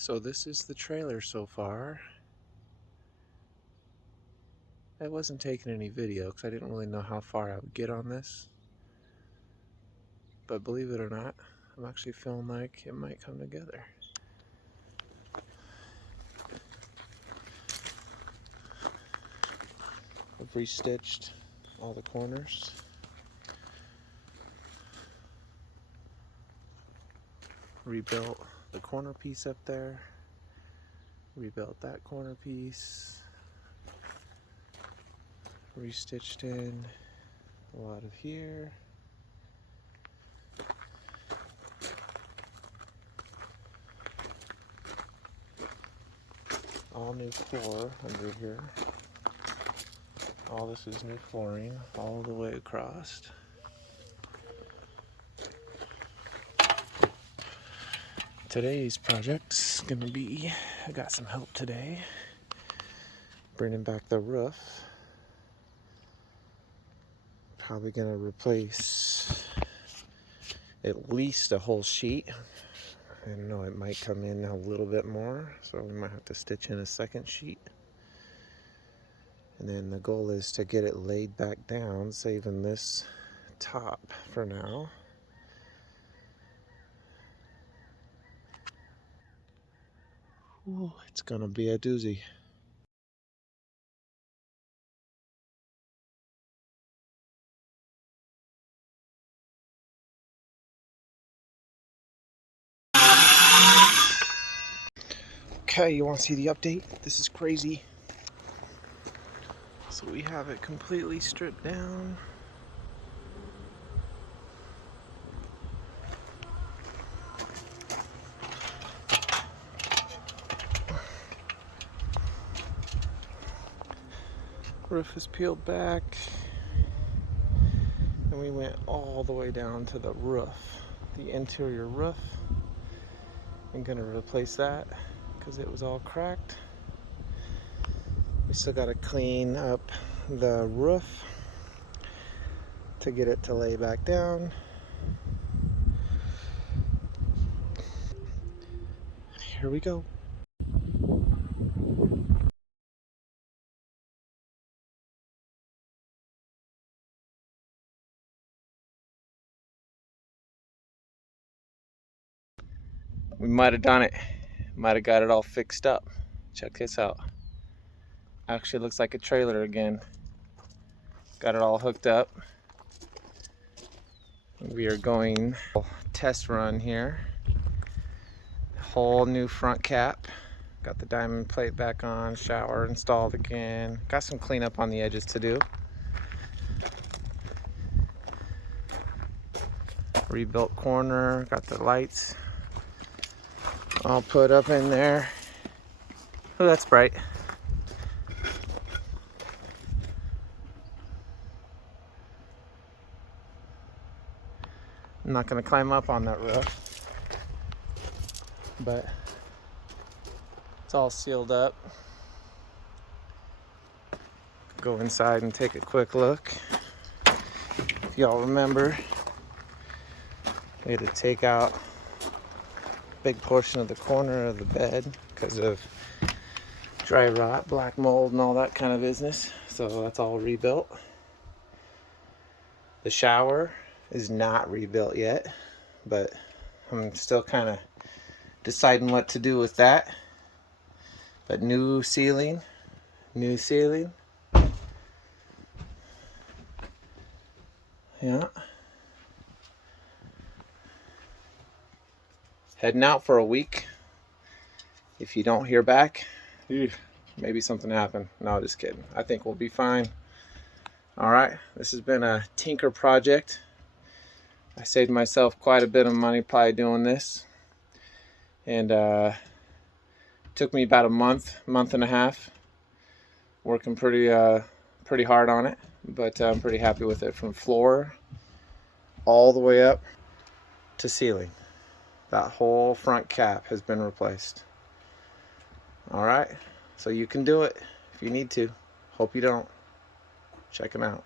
So this is the trailer so far. I wasn't taking any video because I didn't really know how far I would get on this. But believe it or not, I'm actually feeling like it might come together. I've restitched all the corners. Rebuilt the corner piece up there. Rebuilt that corner piece. Restitched in a lot of here. All new floor under here. All this is new flooring all the way across. Today's project's gonna be, I got some help today, bringing back the roof. Probably gonna replace at least a whole sheet. I know it might come in a little bit more, so we might have to stitch in a second sheet. And then the goal is to get it laid back down, saving this top for now. Ooh, it's gonna be a doozy. Okay, you want to see the update? This is crazy. So we have it completely stripped down. Roof is peeled back. And we went all the way down to the roof, the interior roof. I'm gonna replace that because it was all cracked. We still gotta clean up the roof to get it to lay back down. Here we go. We might have done it. Might have got it all fixed up. Check this out. Actually looks like a trailer again. Got it all hooked up. We are going test run here. Whole new front cap. Got the diamond plate back on, shower installed again. Got some cleanup on the edges to do. Rebuilt corner, got the lights all put up in there. Oh, that's bright. I'm not gonna climb up on that roof, but it's all sealed up. Go inside and take a quick look. If y'all remember, we had to take out a big portion of the corner of the bed because of dry rot, black mold, and all that kind of business. So that's all rebuilt. The shower is not rebuilt yet, but I'm still kind of deciding what to do with that. But new ceiling. Yeah. Heading out for a week. If you don't hear back, maybe something happened. No, just kidding. I think we'll be fine. All right, this has been a tinker project. I saved myself quite a bit of money probably doing this. And took me about a month and a half. Working pretty hard on it, but I'm pretty happy with it. From floor all the way up to ceiling. That whole front cap has been replaced. All right, so you can do it if you need to. Hope you don't. Check them out.